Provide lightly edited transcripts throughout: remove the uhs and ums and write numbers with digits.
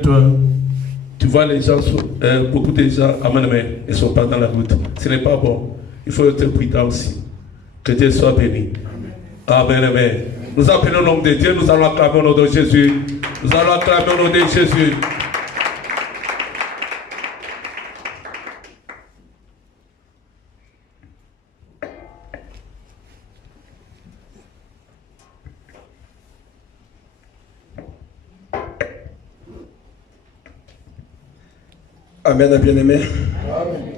Toi, tu vois les gens, beaucoup de gens, amen, ils ne sont pas dans la route. Ce n'est pas bon. Il faut être prudent aussi. Que Dieu soit béni. Amen, amen. Nous appelons le nom de Dieu, nous allons acclamer au nom de Jésus. Nous allons acclamer au nom de Jésus. Amen, bien-aimés.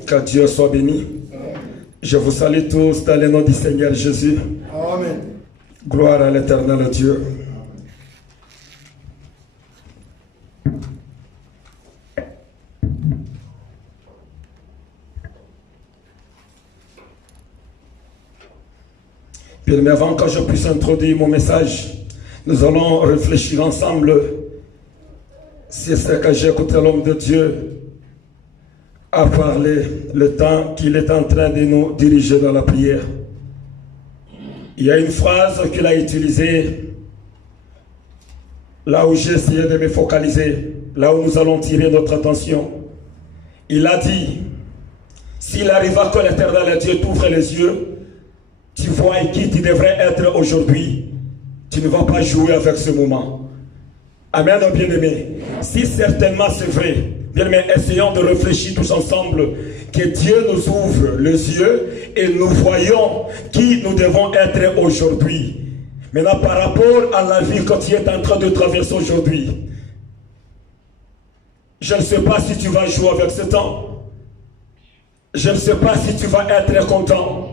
Que Dieu soit béni. Je vous salue tous dans le nom du Seigneur Jésus. Amen. Gloire à l'éternel Dieu. Bien, mais avant que je puisse introduire mon message, nous allons réfléchir ensemble sur ce que j'ai écouté l'homme de Dieu à parler le temps qu'il est en train de nous diriger dans la prière. Il y a une phrase qu'il a utilisée là où j'ai essayé de me focaliser, là où nous allons tirer notre attention. Il a dit, s'il arriva que l'éternel Dieu t'ouvre les yeux, tu vois qui tu devrais être aujourd'hui. Tu ne vas pas jouer avec ce moment. Amen, bien-aimé. Si certainement c'est vrai, bien-aimé, essayons de réfléchir tous ensemble que Dieu nous ouvre les yeux et nous voyons qui nous devons être aujourd'hui. Maintenant, par rapport à la vie que tu es en train de traverser aujourd'hui, je ne sais pas si tu vas jouer avec ce temps. Je ne sais pas si tu vas être content.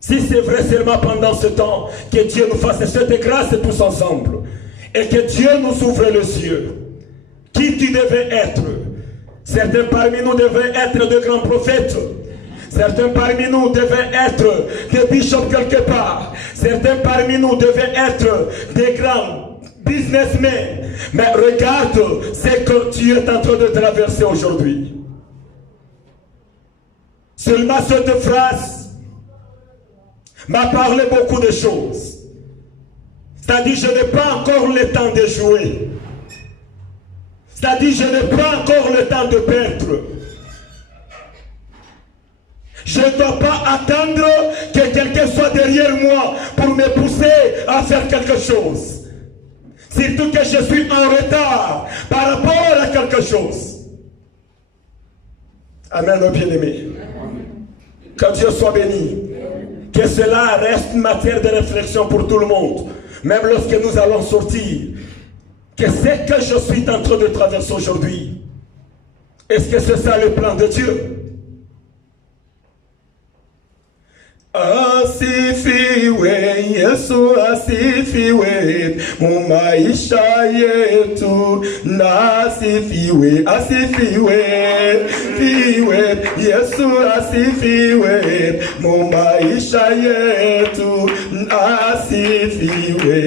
Si c'est vrai seulement pendant ce temps que Dieu nous fasse cette grâce tous ensemble et que Dieu nous ouvre les yeux. Qui tu devais être? Certains parmi nous devaient être de grands prophètes. Certains parmi nous devaient être des bishops quelque part. Certains parmi nous devaient être des grands businessmen. Mais regarde ce que tu es en train de traverser aujourd'hui. Seulement cette phrase m'a parlé beaucoup de choses. C'est-à-dire, je n'ai pas encore le temps de jouer. C'est-à-dire, je n'ai pas encore le temps de perdre. Je ne dois pas attendre que quelqu'un soit derrière moi pour me pousser à faire quelque chose. Surtout que je suis en retard par rapport à quelque chose. Amen, nos bien-aimés. Que Dieu soit béni. Que cela reste matière de réflexion pour tout le monde. Même lorsque nous allons sortir. Que ce que je suis en train de traverser aujourd'hui, est-ce que c'est ça le plan de Dieu? Asifiwe Yesu, asifiwe mu maisha yetu, na asifiwe, asifiwe, fiwe Yesu, asifiwe mu maisha yetu, asifiwe,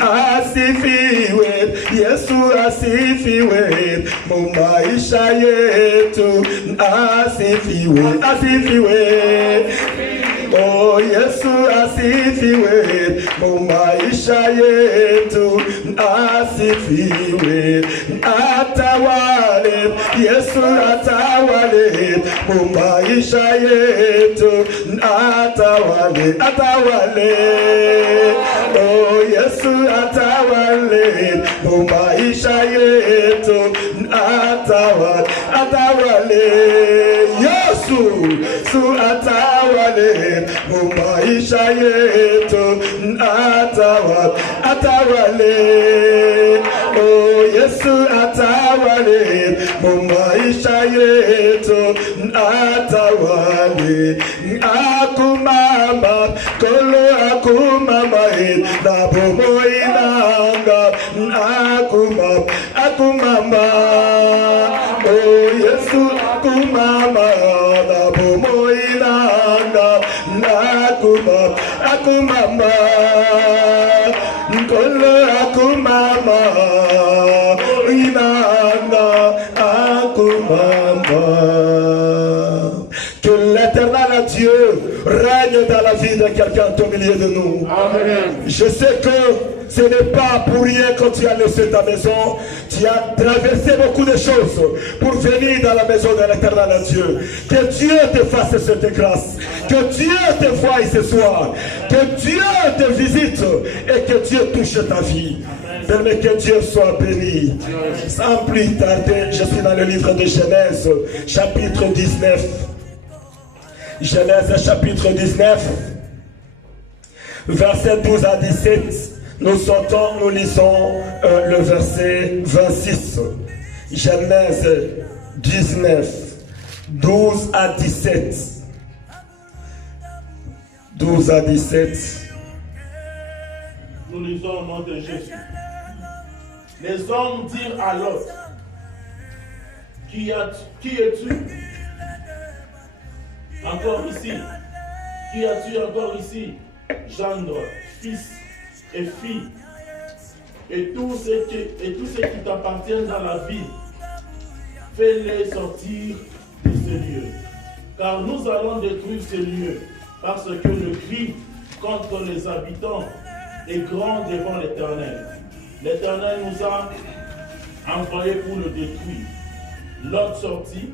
asifiwe Yesu, asifiwe mu maisha yetu, asifiwe, asifiwe. Oh Yesu, asifiwe mu maisha yetu, asifiwe, atawale Yesu, atawale mu maisha yetu, atawale, atawale. Oh Yesu, atawale mu maisha yetu, atawale, atawale. Yesu, su atawale mu maisha yetu, atawale, atawale. Oh Yesu, atawale mu maisha yetu, atawale. Akumama kolo akumama na bomo inanga, akumama, akumama. Oh Yesu, akumama na bomo inanga, akumama, akumama. Kolo akumama inanga, akumama. Que l'éternel Dieu règne dans la vie de quelqu'un au milieu de nous. Amen. Je sais que ce n'est pas pour rien quand tu as laissé ta maison. Tu as traversé beaucoup de choses pour venir dans la maison de l'Éternel Dieu. Que Dieu te fasse cette grâce. Que Dieu te voie ce soir. Que Dieu te visite et que Dieu touche ta vie. Permets que Dieu soit béni. Sans plus tarder, je suis dans le livre de Genèse, chapitre 19. Genèse, chapitre 19, verset 12 à 17. Nous lisons le verset 26. Genèse 19, 12 à 17. 12 à 17. Nous lisons au nom de Jésus. Les hommes dirent à l'autre, qui es-tu encore ici? Qui as-tu encore ici? Gendre, fils et fille, et tous ceux qui t'appartiennent dans la ville, fais-les sortir de ce lieu. Car nous allons détruire ce lieu, parce que le cri contre les habitants est grand devant l'Éternel. L'Éternel nous a envoyés pour le détruire. L'autre sortit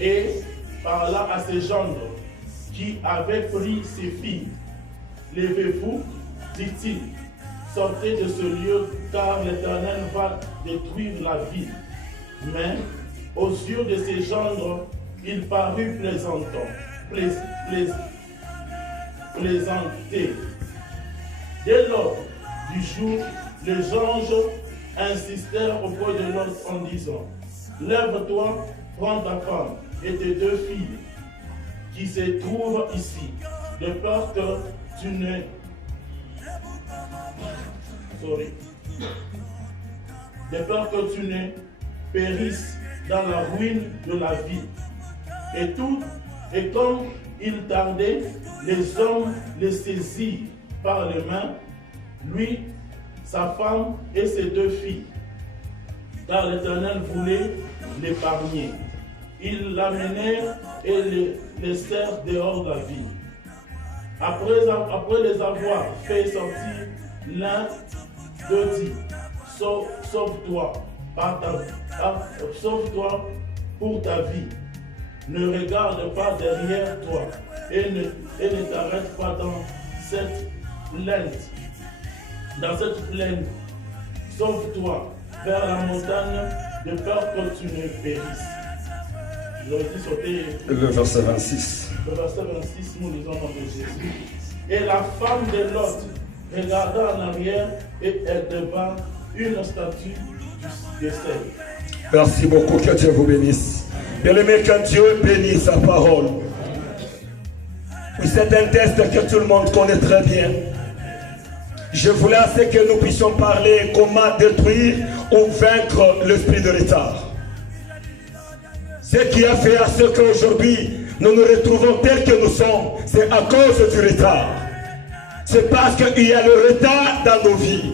et parla à ses gendres qui avaient pris ses filles. Levez-vous, dit-il, sortez de ce lieu, car l'Éternel va détruire la ville. Mais aux yeux de ses gendres, il parut plaisanter. Dès lors du jour, les anges insistèrent auprès de l'autre en disant, lève-toi, prends ta femme et tes deux filles qui se trouvent ici, de peur que tu ne... De peur que tu ne périsses dans la ruine de la ville. Et comme il tardait, les hommes les saisirent par les mains, lui, sa femme et ses deux filles, car l'Éternel voulait l'épargner. Ils l'amenèrent et les laissèrent dehors de la ville. Après les avoir fait sortir, l'un d'eux dit, sauve-toi sauve-toi pour ta vie. Ne regarde pas derrière toi et ne t'arrête pas dans cette plaine. Sauve-toi vers la montagne de peur que tu ne périsses. J'aurais dû sauter le verset 26. Le verset 26, nous lisons dans le Jésus. Et la femme de Lot regarda en arrière et elle devint une statue de sel. Merci beaucoup, que Dieu vous bénisse. Bien-aimé, que Dieu bénisse sa parole. Oui, c'est un test que tout le monde connaît très bien. Je voulais assez que nous puissions parler comment détruire ou vaincre l'esprit de retard. Ce qui a fait à ce qu'aujourd'hui nous nous retrouvons tels que nous sommes, c'est à cause du retard. C'est parce qu'il y a le retard dans nos vies.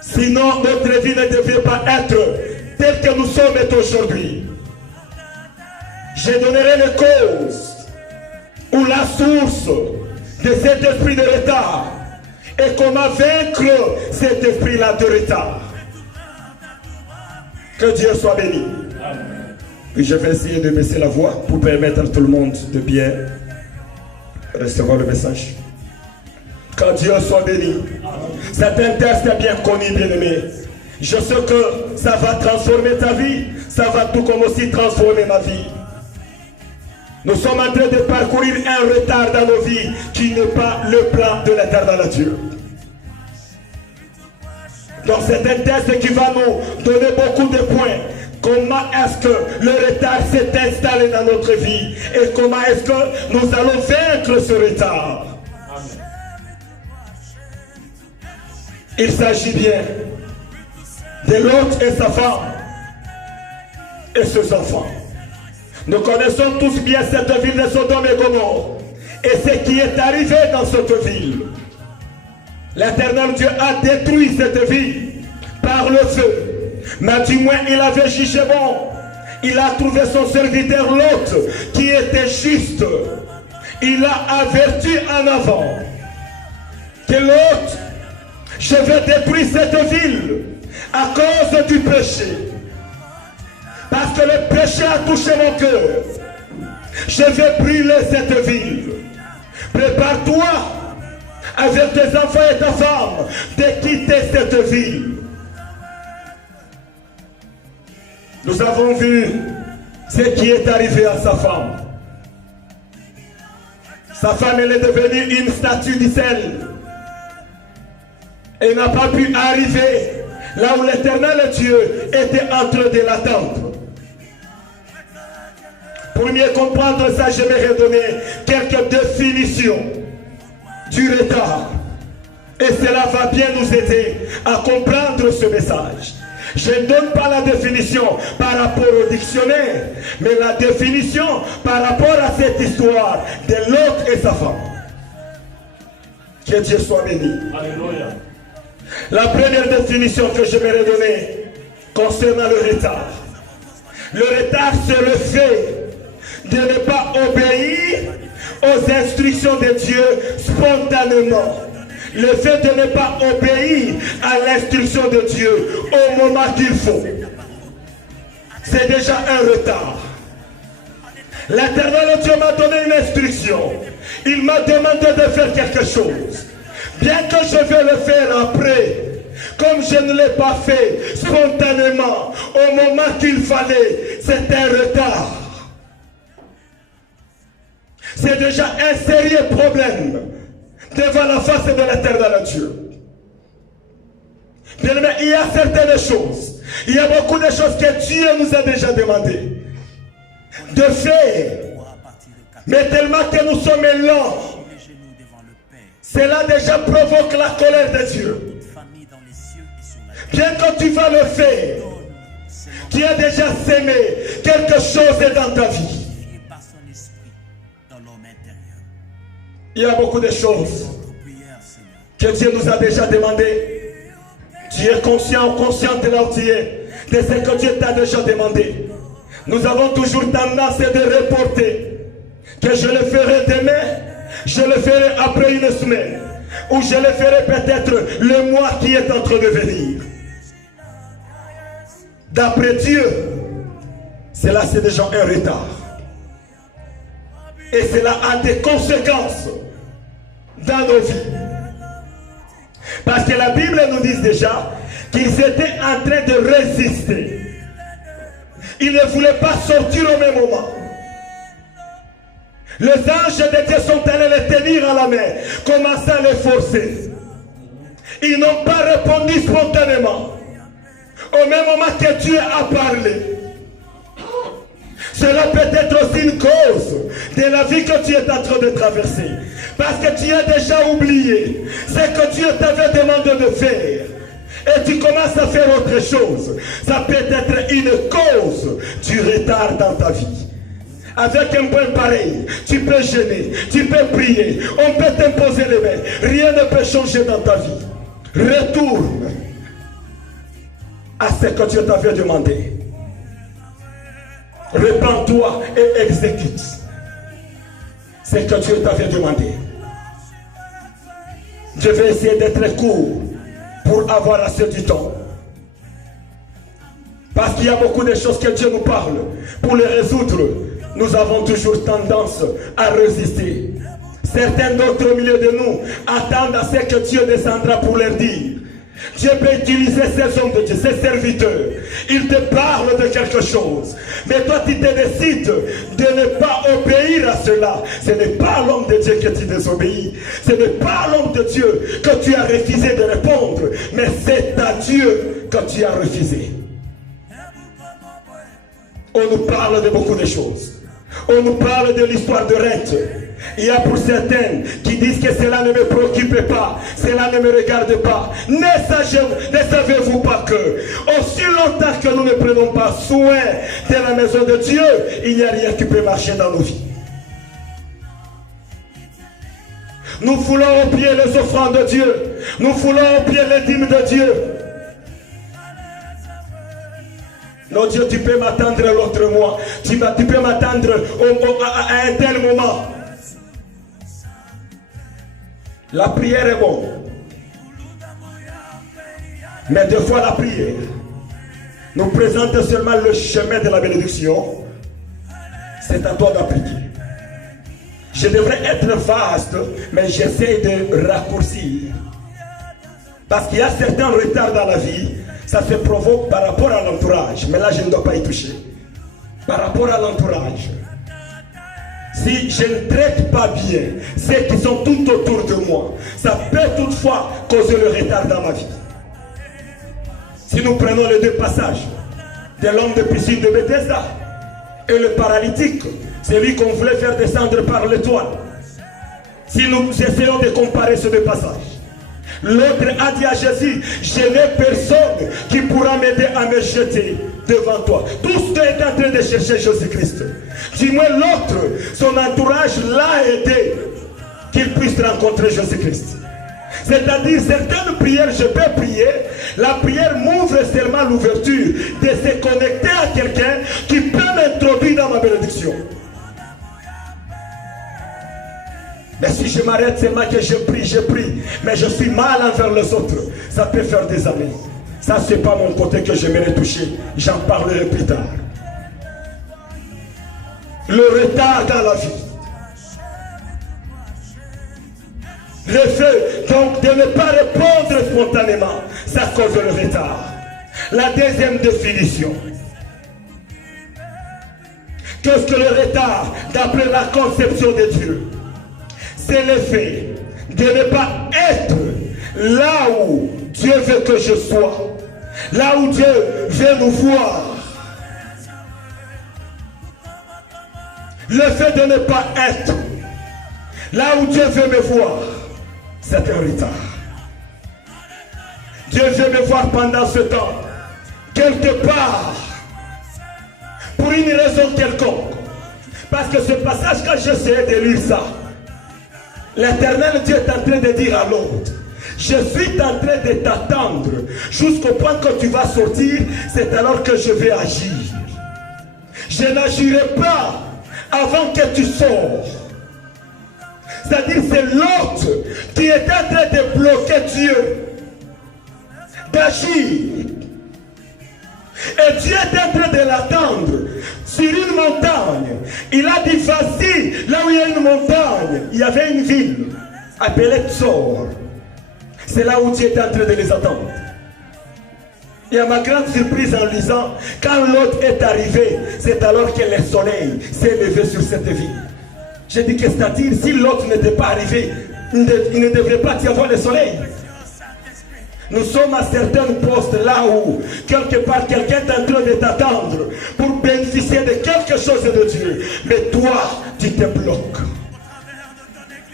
Sinon, notre vie ne devrait pas être telle que nous sommes aujourd'hui. Je donnerai les causes ou la source de cet esprit de retard et comment vaincre cet esprit-là de retard. Que Dieu soit béni. Puis je vais essayer de baisser la voix pour permettre à tout le monde de bien recevoir le message. Que Dieu soit béni. C'est un test bien connu, bien-aimé. Je sais que ça va transformer ta vie. Ça va tout comme aussi transformer ma vie. Nous sommes en train de parcourir un retard dans nos vies qui n'est pas le plan de l'Éternel Dieu. Donc c'est un test qui va nous donner beaucoup de points. Comment est-ce que le retard s'est installé dans notre vie et comment est-ce que nous allons vaincre ce retard. Amen. Il s'agit bien de l'autre et sa femme et ses enfants. Nous connaissons tous bien cette ville de Sodome et Gomorrhe et ce qui est arrivé dans cette ville. L'Éternel Dieu a détruit cette ville par le feu. Mais du moins il avait jugé bon. Il a trouvé son serviteur Lot qui était juste. Il a averti en avant que Lot Je vais détruire cette ville à cause du péché. Parce que le péché a touché mon cœur. Je vais brûler cette ville. Prépare-toi avec tes enfants et ta femme de quitter cette ville. Nous avons vu ce qui est arrivé à sa femme. Sa femme, elle est devenue une statue du sel. Elle n'a pas pu arriver là où l'Éternel Dieu était en train de l'attendre. Pour mieux comprendre ça, j'aimerais donner quelques définitions du retard. Et cela va bien nous aider à comprendre ce message. Je ne donne pas la définition par rapport au dictionnaire, mais la définition par rapport à cette histoire de Lot et sa femme. Que Dieu soit béni. Alléluia. La première définition que j'aimerais donner concernant le retard. Le retard, c'est le fait de ne pas obéir aux instructions de Dieu spontanément. Le fait de ne pas obéir à l'instruction de Dieu au moment qu'il faut. C'est déjà un retard. L'Éternel Dieu m'a donné une instruction. Il m'a demandé de faire quelque chose. Bien que je vais le faire après, comme je ne l'ai pas fait spontanément au moment qu'il fallait, c'est un retard. C'est déjà un sérieux problème devant la face de l'Éternel Dieu. Bien aimé, il y a certaines choses, il y a beaucoup de choses que Dieu nous a déjà demandé de faire, mais tellement que nous sommes lents, cela déjà provoque la colère de Dieu. Bien que tu vas le faire, tu as déjà sémé quelque chose dans ta vie. Il y a beaucoup de choses que Dieu nous a déjà demandé. Tu es conscient ou consciente là où tu es de ce que Dieu t'a déjà demandé. Nous avons toujours tendance de reporter que je le ferai demain, je le ferai après une semaine, ou je le ferai peut-être le mois qui est en train de venir. D'après Dieu, cela c'est déjà un retard. Et cela a des conséquences dans nos vies. Parce que la Bible nous dit déjà qu'ils étaient en train de résister. Ils ne voulaient pas sortir au même moment. Les anges de Dieu sont allés les tenir à la main, commençant à les forcer. Ils n'ont pas répondu spontanément. Au même moment que Dieu a parlé. Cela peut être aussi une cause de la vie que tu es en train de traverser. Parce que tu as déjà oublié ce que Dieu t'avait demandé de faire. Et tu commences à faire autre chose. Ça peut être une cause du retard dans ta vie. Avec un point pareil, tu peux jeûner, tu peux prier, on peut t'imposer les mains. Rien ne peut changer dans ta vie. Retourne à ce que Dieu t'avait demandé. Repends-toi et exécute ce que Dieu t'avait demandé. Je vais essayer d'être court pour avoir assez du temps. Parce qu'il y a beaucoup de choses que Dieu nous parle. Pour les résoudre, nous avons toujours tendance à résister. Certains d'autres au milieu de nous attendent à ce que Dieu descendra pour leur dire. Dieu peut utiliser ces hommes de Dieu, ces serviteurs. Ils te parlent de quelque chose. Mais toi, tu te décides de ne pas obéir à cela. Ce n'est pas l'homme de Dieu que tu désobéis. Ce n'est pas l'homme de Dieu que tu as refusé de répondre. Mais c'est à Dieu que tu as refusé. On nous parle de beaucoup de choses. On nous parle de l'histoire de Ruth. Il y a pour certaines qui disent que cela ne me préoccupe pas, cela ne me regarde pas. Ne savez-vous pas que aussi longtemps que nous ne prenons pas soin de la maison de Dieu, il n'y a rien qui peut marcher dans nos vies. Nous foulons au pied les offrandes de Dieu. Nous foulons au pied les dîmes de Dieu. Non, Dieu, tu peux m'attendre l'autre mois. Tu peux m'attendre à un tel moment. La prière est bonne. Mais des fois, la prière nous présente seulement le chemin de la bénédiction. C'est à toi d'appliquer. Je devrais être vaste, mais j'essaie de raccourcir. Parce qu'il y a certains retards dans la vie, ça se provoque par rapport à l'entourage. Mais là, je ne dois pas y toucher. Par rapport à l'entourage. Si je ne traite pas bien ceux qui sont tout autour de moi, ça peut toutefois causer le retard dans ma vie. Si nous prenons les deux passages de l'homme de piscine de Bethesda et le paralytique, c'est lui qu'on voulait faire descendre par l'étoile. Si nous essayons de comparer ces deux passages, l'autre a dit à Jésus, je n'ai personne qui pourra m'aider à me jeter devant toi. Tous deux est en train de chercher Jésus-Christ. Du moins l'autre, son entourage l'a aidé qu'il puisse rencontrer Jésus-Christ. C'est-à-dire, certaines prières, je peux prier, la prière m'ouvre seulement l'ouverture de se connecter à quelqu'un qui peut m'introduire dans ma bénédiction. Mais si je m'arrête seulement que je prie, mais je suis mal envers les autres, ça peut faire des années. Ça, c'est pas mon côté que j'aimerais toucher. J'en parlerai plus tard. Le retard dans la vie. Le fait donc de ne pas répondre spontanément, ça cause le retard. La deuxième définition. Qu'est-ce que le retard d'après la conception de Dieu? C'est le fait de ne pas être là où Dieu veut que je sois, là où Dieu veut nous voir. Le fait de ne pas être là où Dieu veut me voir, c'est un retard. Dieu veut me voir pendant ce temps, quelque part, pour une raison quelconque. Parce que ce passage, quand j'essayais de lire ça, l'Éternel Dieu est en train de dire à l'autre, je suis en train de t'attendre jusqu'au point que tu vas sortir, c'est alors que je vais agir. Je n'agirai pas avant que tu sors. C'est-à-dire c'est l'autre qui est en train de bloquer Dieu d'agir. Et Dieu est en train de l'attendre sur une montagne. Il a dit vas-y, là où il y a une montagne, il y avait une ville appelée Tsor. C'est là où Dieu est en train de les attendre. Et à ma grande surprise en lisant, quand l'autre est arrivé, c'est alors que le soleil s'est levé sur cette ville. J'ai dit que c'est-à-dire, si l'autre n'était pas arrivé, il ne devrait pas y avoir le soleil. Nous sommes à certains postes là où, quelque part, quelqu'un est en train de t'attendre pour bénéficier de quelque chose de Dieu. Mais toi, tu te bloques.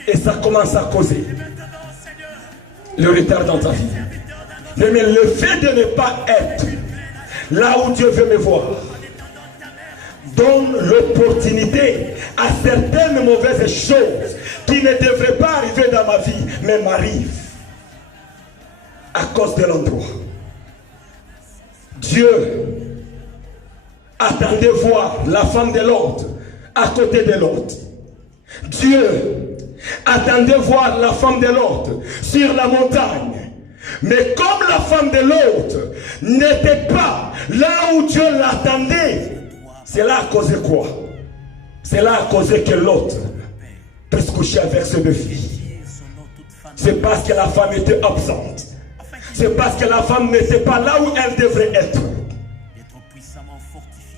Et ça commence à causer le retard dans ta vie. Mais le fait de ne pas être là où Dieu veut me voir donne l'opportunité à certaines mauvaises choses qui ne devraient pas arriver dans ma vie, mais m'arrivent à cause de l'endroit. Dieu attendait voir la femme de l'autre à côté de l'autre. Dieu attendait voir la femme de l'autre sur la montagne. Mais comme la femme de l'autre n'était pas là où Dieu l'attendait, cela a causé quoi? Cela a causé que l'autre peut se coucher avec ses deux filles. C'est parce que la femme était absente. C'est parce que la femme n'était pas là où elle devrait être.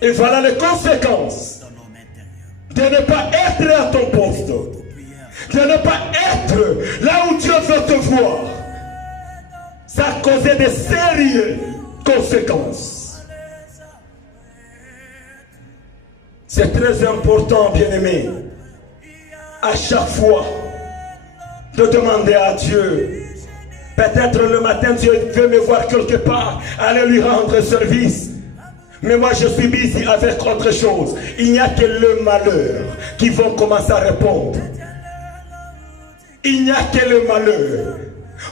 Et voilà les conséquences de ne pas être à ton poste. De ne pas être là où Dieu veut te voir. Ça a causé de sérieuses conséquences. C'est très important, bien-aimé, à chaque fois de demander à Dieu. Peut-être le matin, Dieu veut me voir quelque part, aller lui rendre service. Mais moi, je suis busy avec autre chose. Il n'y a que le malheur qui vont commencer à répondre. Il n'y a que le malheur.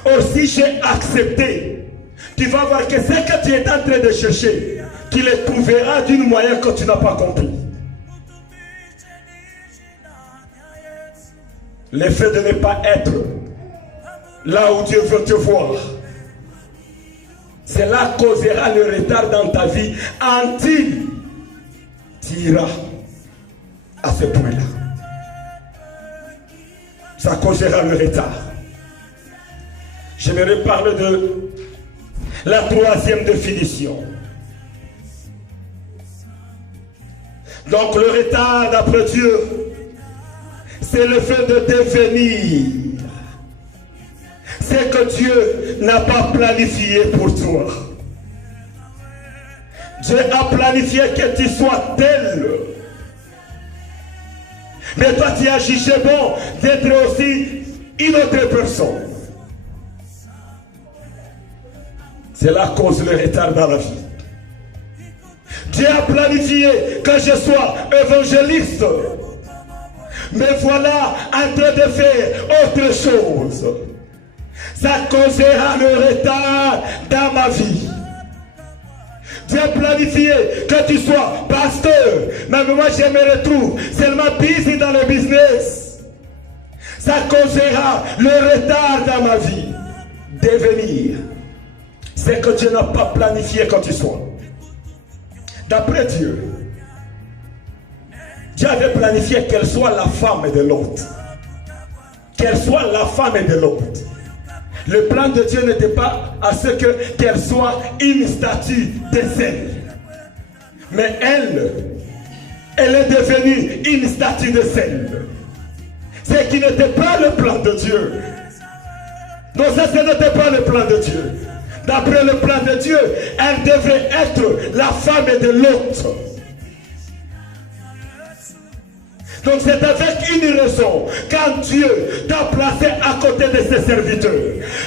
Or, si j'ai accepté, tu vas voir que ce que tu es en train de chercher, tu le trouveras d'une manière que tu n'as pas compris. Le fait de ne pas être là où Dieu veut te voir, Cela causera le retard dans ta vie until tu iras à ce point-là. Ça causera le retard. J'aimerais parler de la troisième définition. Donc le retard d'après Dieu, c'est le fait de devenir ce que Dieu n'a pas planifié pour toi. Dieu a planifié que tu sois tel. Mais toi tu as jugé bon d'être aussi une autre personne. Cela cause le retard dans la vie. Dieu a planifié que je sois évangéliste. Mais voilà en train de faire autre chose. Ça causera le retard dans ma vie. Dieu a planifié que tu sois pasteur. Mais moi je me retrouve seulement busy dans le business. Ça causera le retard dans ma vie. Devenir ce que Dieu n'a pas planifié que tu sois. D'après Dieu, Dieu avait planifié qu'elle soit la femme de l'autre. Qu'elle soit la femme de l'autre. Le plan de Dieu n'était pas à ce qu'elle soit une statue de sel. Mais elle est devenue une statue de sel. Ce qui n'était pas le plan de Dieu. Non, ça ce n'était pas le plan de Dieu. D'après le plan de Dieu, elle devrait être la femme de l'autre. Donc c'est avec une raison, quand Dieu t'a placé à côté de ses serviteurs,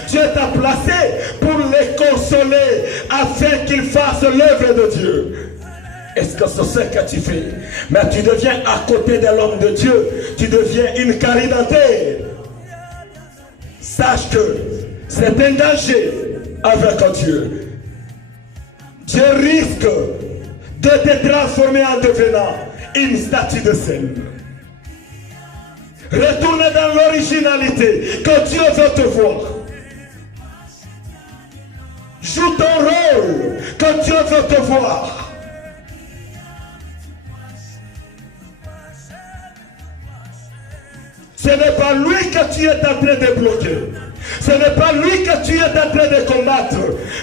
Dieu t'a placé pour les consoler afin qu'ils fassent l'œuvre de Dieu. Est-ce que c'est ce que tu fais? Mais tu deviens à côté de l'homme de Dieu, tu deviens une caridataire. Sache que c'est un danger avec Dieu. Dieu risque de te transformer en devenant une statue de sel. Retourne dans l'originalité que Dieu veut te voir. Joue ton rôle que Dieu veut te voir. Ce n'est pas lui que tu es en train de bloquer. Ce n'est pas lui que tu es en train de combattre.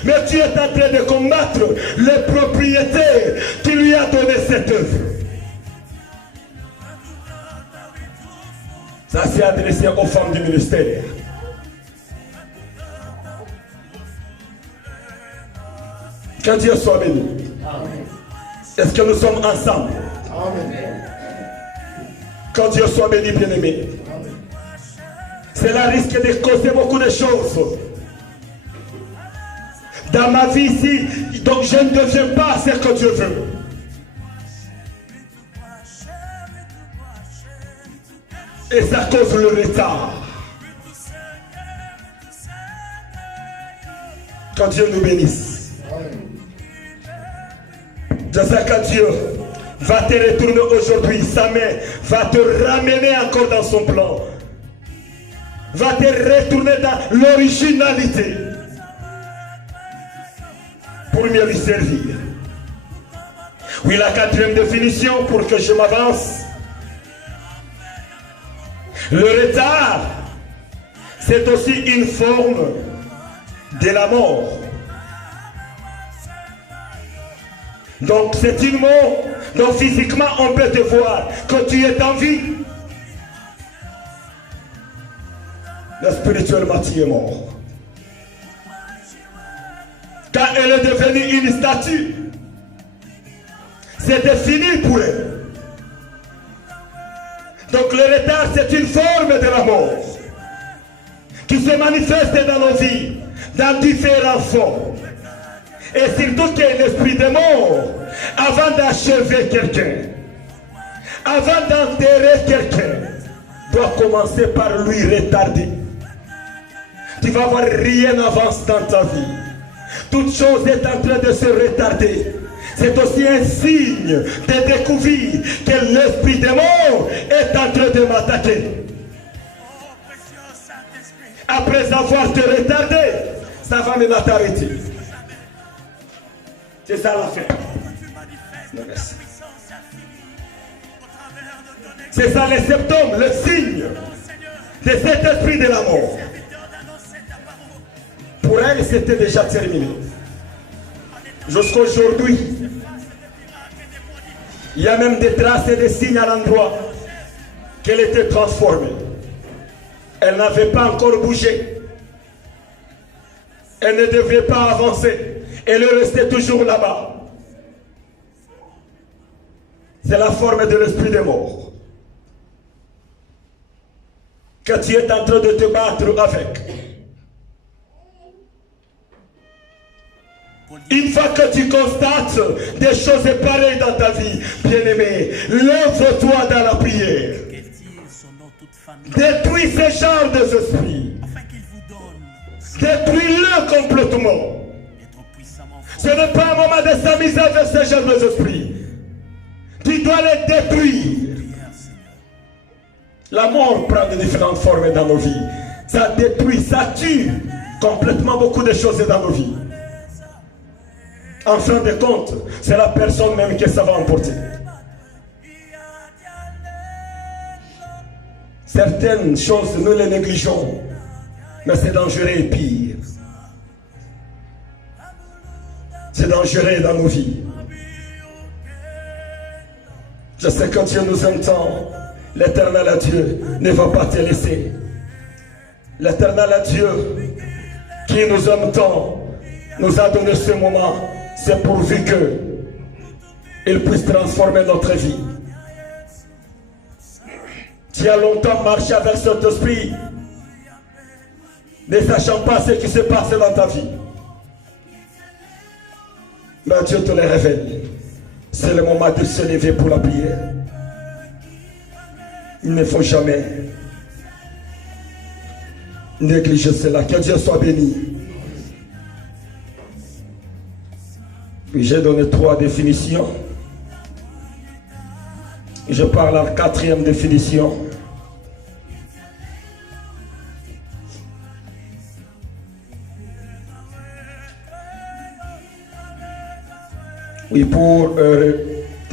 Mais tu es en train de combattre le propriétaire qui lui a donné cette œuvre. Ça s'est adressé aux femmes du ministère. Que Dieu soit béni. Est-ce que nous sommes ensemble? Amen. Que Dieu soit béni, bien-aimé. Cela risque de causer beaucoup de choses. Dans ma vie ici, donc je ne deviens pas ce que Dieu veut. Et ça cause le retard. Que Dieu nous bénisse. Je sais que Dieu va te retourner aujourd'hui. Sa main va te ramener encore dans son plan. Va te retourner dans l'originalité. Pour mieux lui servir. Oui, la quatrième définition pour que je m'avance. Le retard, c'est aussi une forme de la mort. Donc c'est une mort. Donc physiquement on peut te voir quand tu es en vie. Mais spirituellement tu es mort. Quand elle est devenue une statue, c'était fini pour elle. Donc le retard, c'est une forme de la mort qui se manifeste dans nos vies, dans différentes formes. Et surtout qu'il y a l'esprit de mort, avant d'achever quelqu'un, avant d'enterrer quelqu'un, doit commencer par lui retarder. Tu vas voir, rien n'avance dans ta vie. Toute chose est en train de se retarder. C'est aussi un signe de découvrir que l'esprit de mort est en train de m'attaquer. Après avoir te retardé, ça va me t'arrêter. C'est ça la fin. C'est ça les symptômes, le signe de cet esprit de la mort. Pour elle, c'était déjà terminé. Jusqu'à aujourd'hui, il y a même des traces et des signes à l'endroit qu'elle était transformée. Elle n'avait pas encore bougé. Elle ne devait pas avancer. Elle restait toujours là-bas. C'est la forme de l'esprit des morts que tu es en train de te battre avec. Une fois que tu constates des choses pareilles dans ta vie, bien-aimé, lève-toi dans la prière. Détruis ce genre d'esprit. Détruis-le complètement. Ce n'est pas un moment de s'amuser avec ce genre d'esprit. Tu dois les détruire. La mort prend de différentes formes dans nos vies. Ça détruit, ça tue complètement beaucoup de choses dans nos vies. En fin de compte, c'est la personne même que ça va emporter. Certaines choses, nous les négligeons, mais c'est dangereux et pire. C'est dangereux dans nos vies. Je sais que Dieu nous entend. L'Éternel Dieu ne va pas te laisser. L'Éternel Dieu qui nous aime tant nous a donné ce moment. C'est pourvu qu'il puisse transformer notre vie. Tu as longtemps marché avec cet esprit, ne sachant pas ce qui se passe dans ta vie. Mais Dieu te le révèle. C'est le moment de se lever pour la prière. Il ne faut jamais négliger cela. Que Dieu soit béni. Puis j'ai donné 3 définitions. Je parle en 4e définition. Oui, pour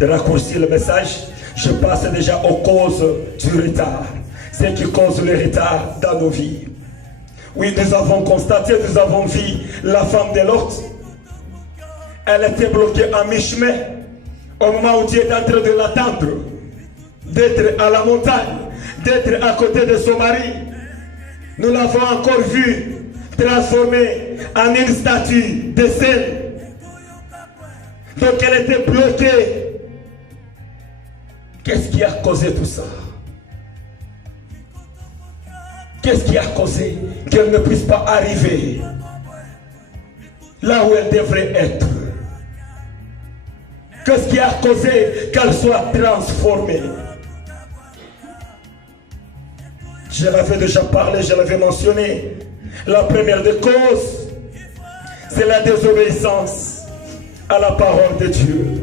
raccourcir le message, je passe déjà aux causes du retard. Ce qui cause le retard dans nos vies. Oui, nous avons constaté, nous avons vu la femme de Lot. Elle était bloquée en mi-chemin au moment où Dieu est en train de l'attendre, d'être à la montagne, d'être à côté de son mari. Nous l'avons encore vue transformée en une statue de sel. Donc elle était bloquée. Qu'est-ce qui a causé tout ça? Qu'est-ce qui a causé qu'elle ne puisse pas arriver là où elle devrait être? Qu'est-ce qui a causé qu'elle soit transformée? Je l'avais déjà parlé, je l'avais mentionné. La première des causes, c'est la désobéissance à la parole de Dieu.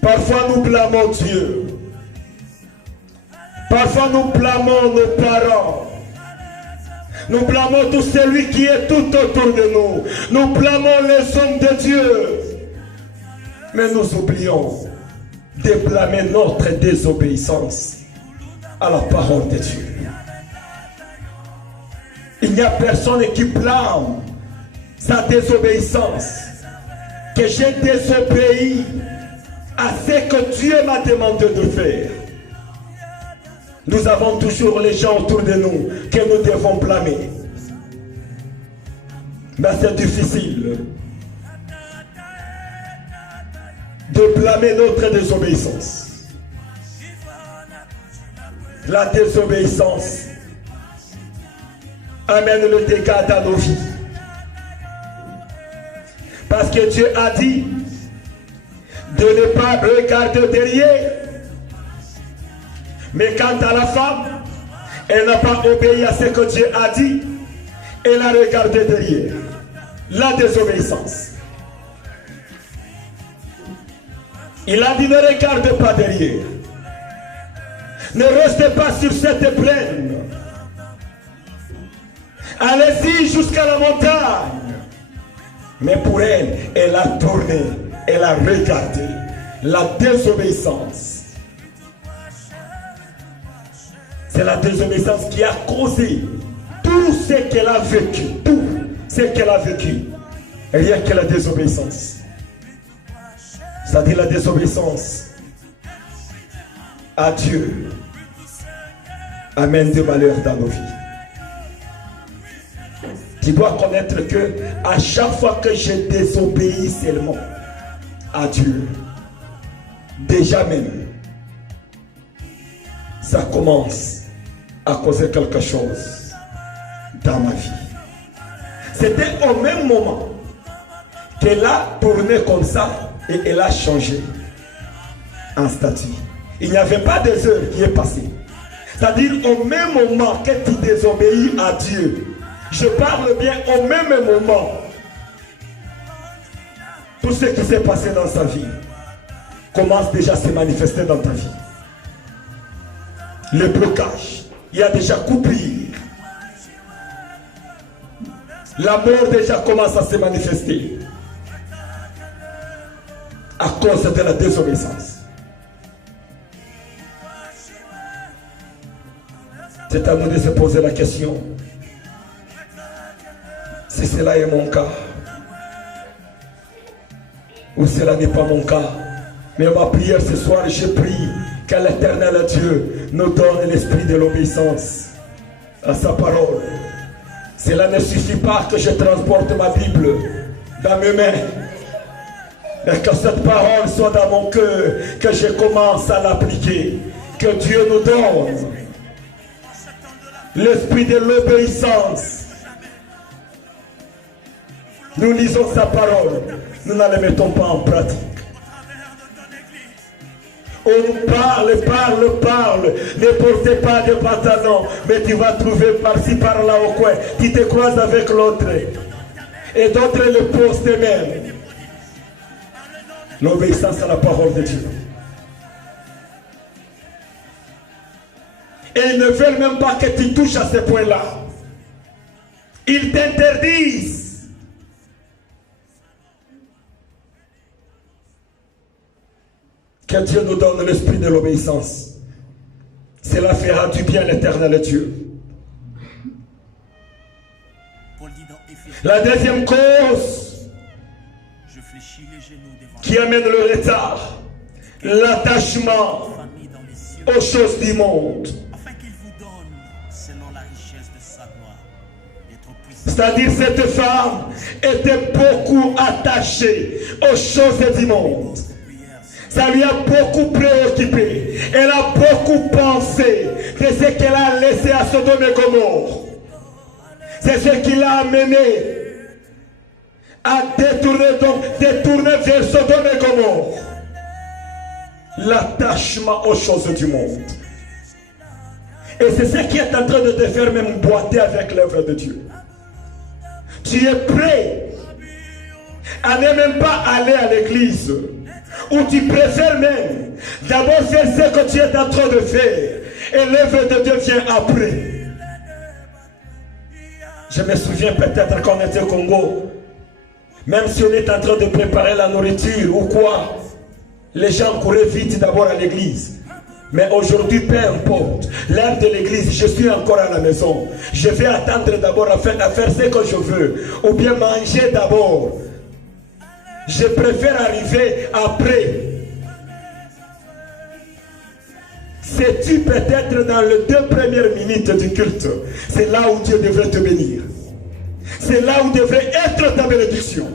Parfois nous blâmons Dieu. Parfois nous blâmons nos parents. Nous blâmons tout celui qui est tout autour de nous. Nous blâmons les hommes de Dieu. Mais nous oublions de blâmer notre désobéissance à la parole de Dieu. Il n'y a personne qui blâme sa désobéissance. Que j'ai désobéi à ce que Dieu m'a demandé de faire. Nous avons toujours les gens autour de nous que nous devons blâmer. Mais c'est difficile de blâmer notre désobéissance. La désobéissance amène le dégât dans nos vies. Parce que Dieu a dit de ne pas regarder derrière. Mais quant à la femme, elle n'a pas obéi à ce que Dieu a dit. Elle a regardé derrière. La désobéissance. Il a dit ne regarde pas derrière. Ne restez pas sur cette plaine. Allez-y jusqu'à la montagne. Mais pour elle, elle a tourné, elle a regardé la désobéissance. C'est la désobéissance qui a causé tout ce qu'elle a vécu, tout ce qu'elle a vécu. Rien que la désobéissance. C'est-à-dire la désobéissance à Dieu amène des malheurs dans nos vies. Tu dois connaître que à chaque fois que je désobéis seulement à Dieu, déjà même, ça commence à causer quelque chose dans ma vie. C'était au même moment qu'elle a tourné comme ça et elle a changé en statut. Il n'y avait pas des heures qui est passé. C'est-à-dire au même moment que tu désobéis à Dieu, je parle bien au même moment, tout ce qui s'est passé dans sa vie commence déjà à se manifester dans ta vie. Le blocage, il y a déjà coupure. La mort déjà commence à se manifester à cause de la désobéissance. C'est à nous de se poser la question. Si cela est mon cas, ou cela n'est pas mon cas, mais ma prière ce soir, je prie que l'Éternel Dieu nous donne l'esprit de l'obéissance à sa parole. Cela ne suffit pas que je transporte ma Bible dans mes mains, mais que cette parole soit dans mon cœur, que je commence à l'appliquer, que Dieu nous donne l'esprit de l'obéissance. Nous lisons sa parole, nous ne la mettons pas en pratique. On parle, ne portez pas de pantalon, mais tu vas trouver par-ci, par-là au coin, tu te croises avec l'autre, et d'autres le posent eux-mêmes. L'obéissance à la parole de Dieu. Et ils ne veulent même pas que tu touches à ce point-là. Ils t'interdisent. Que Dieu nous donne l'esprit de l'obéissance. Cela fera du bien à l'Éternel Dieu. La deuxième cause qui amène le retard, l'attachement aux choses du monde. C'est-à-dire cette femme était beaucoup attachée aux choses du monde. Ça lui a beaucoup préoccupé. Elle a beaucoup pensé de ce qu'elle a laissé à Sodome et Gomorrhe. C'est ce qui l'a amené à détourner vers Sodome et Gomorrhe. L'attachement aux choses du monde. Et c'est ce qui est en train de te faire même boiter avec l'œuvre de Dieu. Tu es prêt à ne même pas aller à l'église, ou tu préfères même d'abord faire ce que tu es en train de faire, et l'œuvre de Dieu vient après. Je me souviens peut-être quand on était au Congo, même si on est en train de préparer la nourriture ou quoi, les gens couraient vite d'abord à l'église. Mais aujourd'hui, peu importe, l'heure de l'église, je suis encore à la maison. Je vais attendre d'abord à faire ce que je veux, ou bien manger d'abord. Je préfère arriver après. C'est-tu peut-être dans les 2 premières minutes du culte? C'est là où Dieu devrait te bénir. C'est là où devrait être ta bénédiction.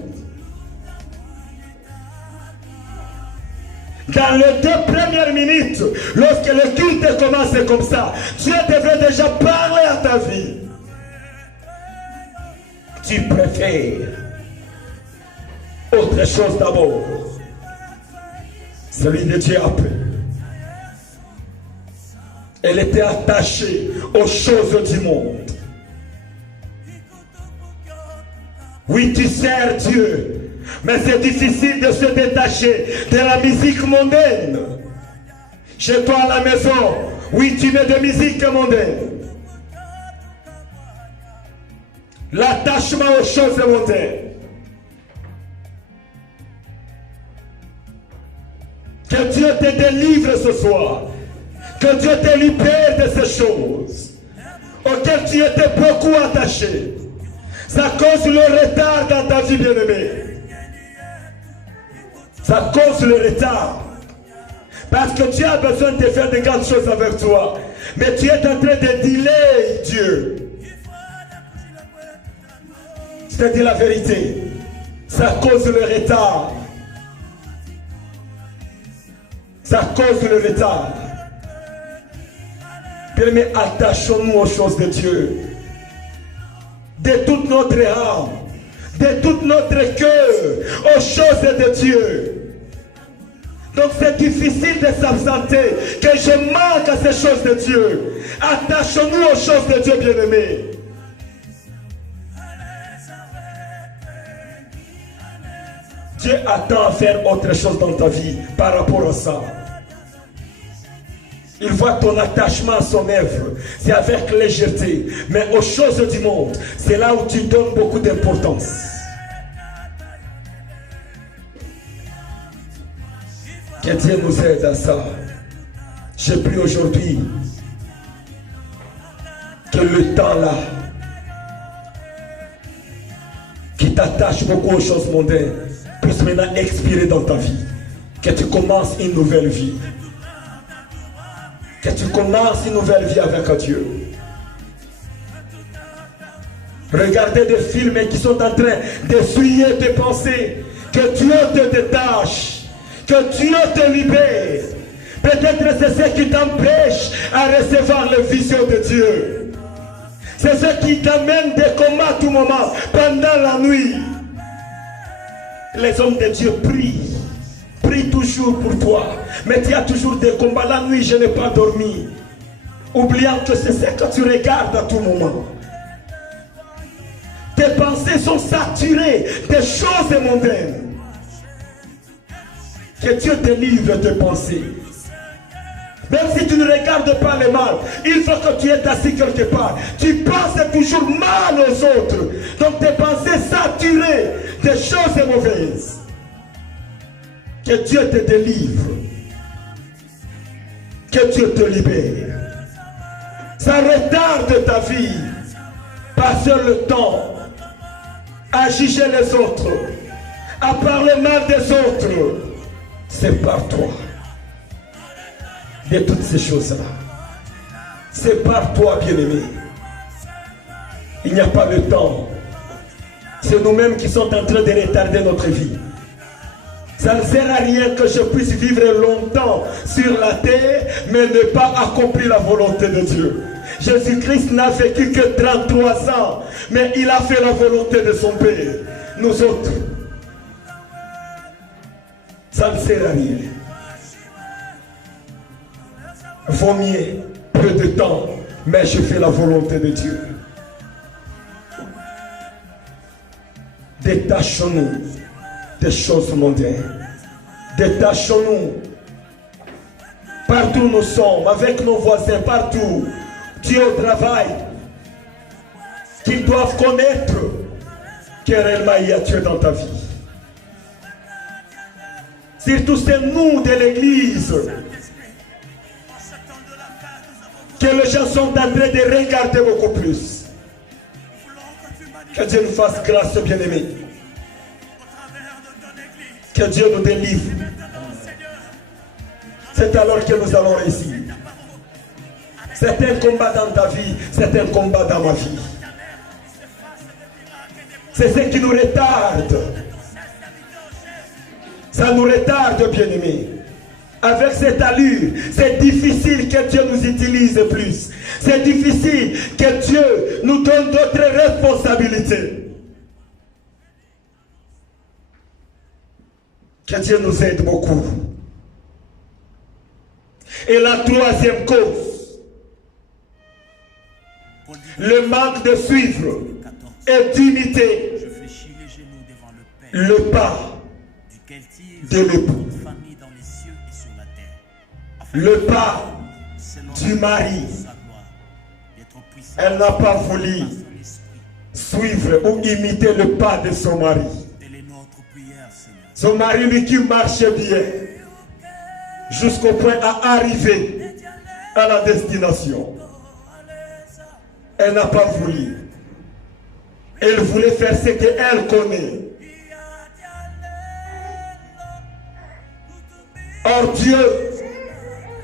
Dans les 2 premières minutes, lorsque le culte commence comme ça, Dieu devrait déjà parler à ta vie. Tu préfères autre chose d'abord. Celui de Dieu après. Elle était attachée aux choses du monde. Oui, tu sers Dieu. Mais c'est difficile de se détacher de la musique mondaine. Chez toi à la maison, oui, tu mets de musique mondaine. L'attachement aux choses mondaines. Que Dieu te délivre ce soir. Que Dieu te libère de ces choses auxquelles tu étais beaucoup attaché. Ça cause le retard dans ta vie, bien-aimé. Ça cause le retard. Parce que Dieu a besoin de faire de grandes choses avec toi. Mais tu es en train de délai Dieu. Je te dis la vérité. Ça cause le retard. Ça cause le retard. Bien-aimé, attachons-nous aux choses de Dieu. De toute notre âme, de tout notre cœur, aux choses de Dieu. Donc c'est difficile de s'absenter, que je manque à ces choses de Dieu. Attachons-nous aux choses de Dieu, bien-aimés. Dieu attend à faire autre chose dans ta vie par rapport à ça. Il voit ton attachement à son œuvre. C'est avec légèreté. Mais aux choses du monde, c'est là où tu donnes beaucoup d'importance. Que Dieu nous aide à ça. Je prie aujourd'hui que le temps là, qui t'attache beaucoup aux choses mondaines, puisse maintenant expirer dans ta vie. Que tu commences une nouvelle vie. Que tu commences une nouvelle vie avec Dieu. Regardez des films qui sont en train d'essuyer tes pensées. Que Dieu te détache. Que Dieu te libère. Peut-être c'est ce qui t'empêche à recevoir les visions de Dieu. C'est ce qui t'amène des combats à tout moment, pendant la nuit. Les hommes de Dieu prient. Prie toujours pour toi. Mais tu as toujours des combats. La nuit, je n'ai pas dormi. Oubliant que c'est ce que tu regardes à tout moment. Tes pensées sont saturées des choses mondaines. Que Dieu délivre tes pensées. Même si tu ne regardes pas le mal, il faut que tu es assis quelque part. Tu penses toujours mal aux autres. Donc tes pensées saturées des choses mauvaises. Que Dieu te délivre. Que Dieu te libère. Ça retarde ta vie. Passer le temps à juger les autres, à parler mal des autres. C'est par toi. De toutes ces choses-là. C'est par toi, bien-aimé. Il n'y a pas de temps. C'est nous-mêmes qui sommes en train de retarder notre vie. Ça ne sert à rien que je puisse vivre longtemps sur la terre, mais ne pas accomplir la volonté de Dieu. Jésus-Christ n'a vécu que 33 ans, mais il a fait la volonté de son Père. Nous autres, ça ne sert à rien. Vaut mieux peu de temps, mais je fais la volonté de Dieu. Détachons-nous des choses mondaines. Détachons-nous. Partout où nous sommes, avec nos voisins, partout. Tu es au travail. Qu'ils doivent connaître que réellement il y a Dieu dans ta vie. Surtout c'est nous de l'église. Que les gens sont en train de regarder beaucoup plus. Que Dieu nous fasse grâce, bien-aimés. Que Dieu nous délivre. C'est alors que nous allons réussir. C'est un combat dans ta vie, c'est un combat dans ma vie. C'est ce qui nous retarde. Ça nous retarde, bien-aimés. Avec cette allure, c'est difficile que Dieu nous utilise plus. C'est difficile que Dieu nous donne d'autres responsabilités. Que Dieu nous aide beaucoup. Et la troisième cause, le manque de suivre et d'imiter le pas de l'époux. Le pas du mari. Elle n'a pas voulu suivre ou imiter le pas de son mari. Son mari lui qui marchait bien. jusqu'au point à arriver à la destination. Elle n'a pas voulu. Elle voulait faire ce qu'elle connaît. Or Dieu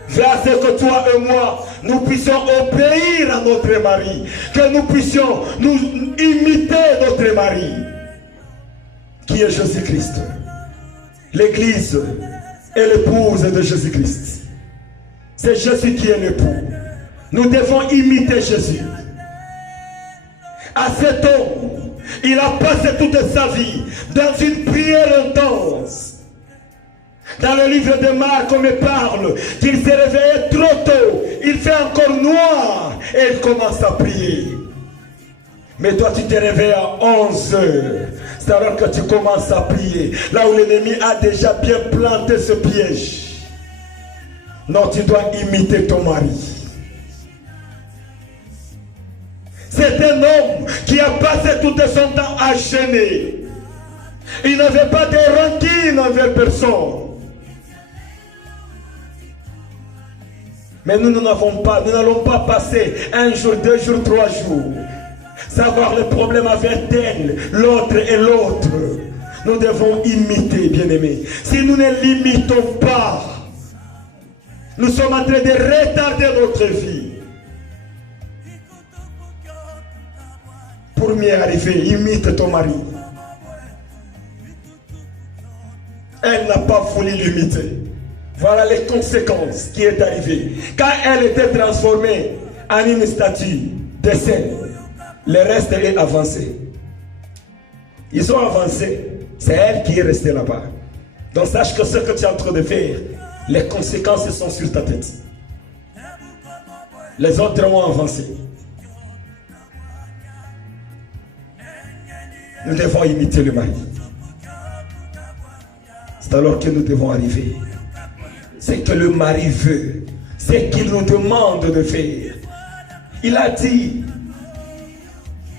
veut à ce que toi et moi, nous puissions obéir à notre mari, que nous puissions nous imiter notre mari, qui est Jésus-Christ. L'Église est l'épouse de Jésus-Christ. C'est Jésus qui est l'époux. Nous devons imiter Jésus. À cet homme, il a passé toute sa vie dans une prière intense. Dans le livre de Marc, on me parle qu'il s'est réveillé trop tôt. Il fait encore noir et il commence à prier. Mais toi, tu te réveilles à 11 heures. C'est alors que tu commences à prier. Là où l'ennemi a déjà bien planté ce piège. Non, tu dois imiter ton mari. C'est un homme qui a passé tout son temps à jeûner. Il n'avait pas de rancune envers personne. Mais nous n'allons pas passer un jour, 2 jours, 3 jours. Savoir le problème avec elle, l'autre et l'autre. Nous devons imiter, bien-aimés. Si nous ne l'imitons pas, nous sommes en train de retarder notre vie. Pour mieux arriver, imite ton mari. Elle n'a pas voulu l'imiter. Voilà les conséquences qui est arrivée. Quand elle était transformée en une statue de scène, le reste est avancé. Ils ont avancé. C'est elle qui est restée là-bas. Donc sache que ce que tu es en train de faire, les conséquences sont sur ta tête. Les autres ont avancé. Nous devons imiter le mari. C'est alors que nous devons arriver. C'est que le mari veut, c'est qu'il nous demande de faire. Il a dit,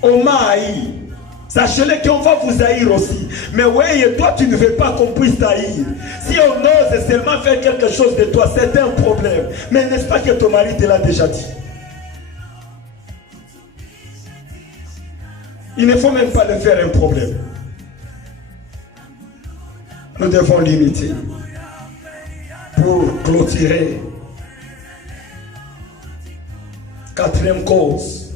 on m'a haï. Sachez-le qu'on va vous haïr aussi. Mais oui, et toi tu ne veux pas qu'on puisse t'haïr. Si on ose seulement faire quelque chose de toi, c'est un problème. Mais n'est-ce pas que ton mari te l'a déjà dit? Il ne faut même pas le faire un problème. Nous devons l'imiter. Pour clôturer, 4e cause,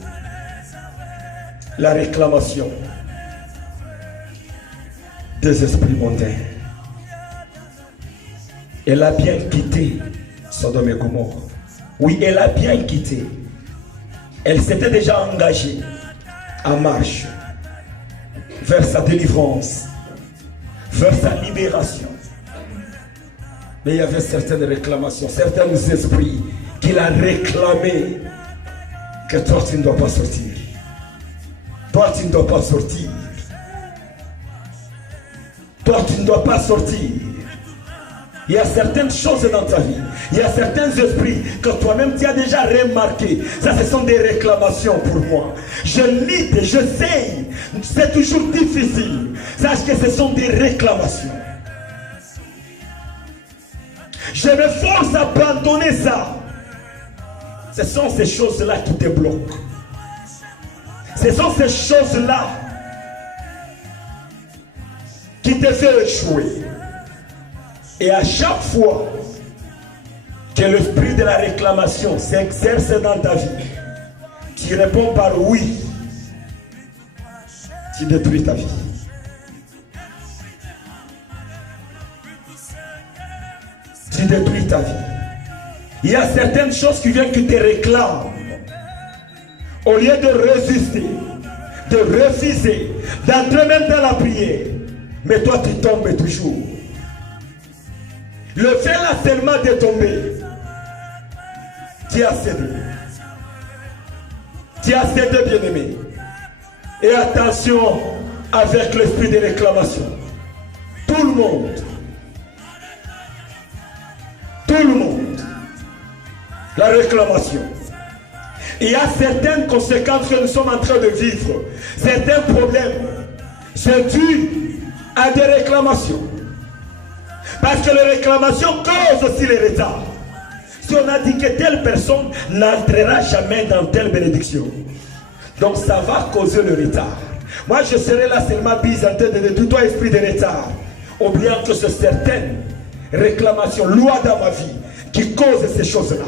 la réclamation des esprits mondains. Elle a bien quitté Sodome et Gomorrhe. Oui, elle a bien quitté. Elle s'était déjà engagée en marche vers sa délivrance, vers sa libération. Mais il y avait certaines réclamations, certains esprits qu'il a réclamé que toi tu ne dois pas sortir. Toi tu ne dois pas sortir. Toi tu ne dois pas sortir. Il y a certaines choses dans ta vie. Il y a certains esprits que toi-même tu as déjà remarqué. Ça, ce sont des réclamations pour moi. Je lutte, je sais. C'est toujours difficile. Sache que ce sont des réclamations. Je me force à abandonner ça. Ce sont ces choses-là qui te bloquent. Ce sont ces choses-là qui te font échouer. Et à chaque fois que l'esprit de la réclamation s'exerce dans ta vie, tu réponds par oui, tu détruis ta vie. Tu détruis ta vie. Il y a certaines choses qui viennent qui te réclament. Au lieu de résister, de refuser, d'entrer même dans la prière, mais toi tu tombes toujours. Le fait là seulement de tomber, tu as cédé. Tu as cédé, bien-aimé. Et attention avec l'esprit de réclamation. Tout le monde, la réclamation. Il y a certaines conséquences que nous sommes en train de vivre. Certains problèmes, c'est dû à des réclamations. Parce que les réclamations causent aussi les retards. Si on a dit que telle personne n'entrera jamais dans telle bénédiction, donc ça va causer le retard. Moi je serai là seulement byzantin de toi esprit de retard, oubliant que c'est certaines réclamations, lois dans ma vie qui causent ces choses-là.